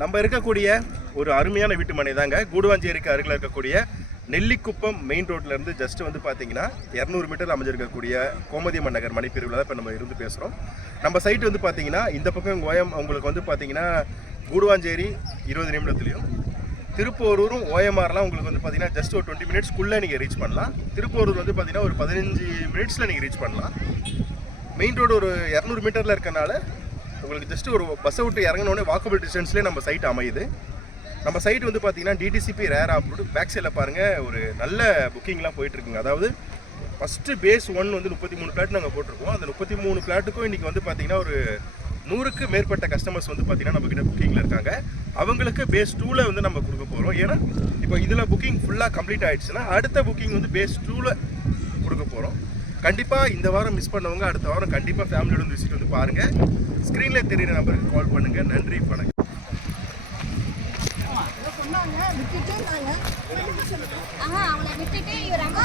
நம்ம இருக்கக்கூடிய ஒரு அருமையான வீட்டு மனை தாங்க. கூடுவாஞ்சேரிக்கு அருகில் இருக்கக்கூடிய நெல்லிக்குப்பம் மெயின் ரோட்லேருந்து ஜஸ்ட் வந்து பார்த்தீங்கன்னா 200 மீட்டர் அமைஞ்சிருக்கக்கூடிய கோமதியம்மன் நகர் மணிப்பிரிவில் தான் இப்போ நம்ம இருந்து பேசுகிறோம். நம்ம சைட் வந்து பார்த்தீங்கன்னா இந்த பக்கம் உங்களுக்கு வந்து பார்த்தீங்கன்னா கூடுவாஞ்சேரி 20 நிமிடத்துலையும், திருப்போரூரும் ஓஎம்ஆர்லாம் உங்களுக்கு வந்து பார்த்தீங்கன்னா ஜஸ்ட் ஒரு 20 மினிட்ஸ்க்குள்ளே நீங்கள் ரீச் பண்ணலாம். திருப்போரூர் வந்து பார்த்தீங்கன்னா ஒரு 15 மினிட்ஸில் நீங்கள் ரீச் பண்ணலாம். மெயின் ரோடு ஒரு 200 மீட்டரில் இருக்கனால உங்களுக்கு ஜஸ்ட் ஒரு பஸ்ஸை விட்டு இறங்கினோடனே வாக்கபிள் டிஸ்டன்ஸ்லேயே நம்ம சைட் அமையுது. நம்ம சைட் வந்து பார்த்தீங்கன்னா டிடிசிபி ரேர் அப்ரூவ்டு. பேக் சைடில் பாருங்கள் ஒரு நல்ல புக்கிங்லாம் போயிட்டுருக்குங்க. அதாவது ஃபஸ்ட்டு பேஸ் 1 வந்து 33 ஃப்ளாட் நாங்கள் போட்டிருக்கோம். அந்த 33 ஃப்ளாட்டுக்கும் இன்றைக்கி வந்து பார்த்தீங்கன்னா ஒரு 100க்கு மேற்பட்ட கஸ்டமர்ஸ் வந்து பார்த்தீங்கன்னா நம்மக்கிட்ட புக்கிங்கில் இருக்காங்க. அவங்களுக்கு பேஸ் 2ல் வந்து நம்ம கொடுக்க போகிறோம். ஏன்னா இப்போ இதில் புக்கிங் ஃபுல்லாக கம்ப்ளீட் ஆகிடுச்சுன்னா அடுத்த புக்கிங் வந்து பேஸ் 2ல் கொடுக்க போகிறோம். கண்டிப்பாக இந்த வாரம் மிஸ் பண்ணவங்க அடுத்த வாரம் கண்டிப்பாக ஃபேமிலியோட வந்து விசிட் வந்து பாருங்கள். ஸ்க்ரீனில் தெரியுற நம்பருக்கு கால் பண்ணுங்கள். நன்றி, வணக்கம். அவங்களை விட்டுட்டு இவர் அங்கே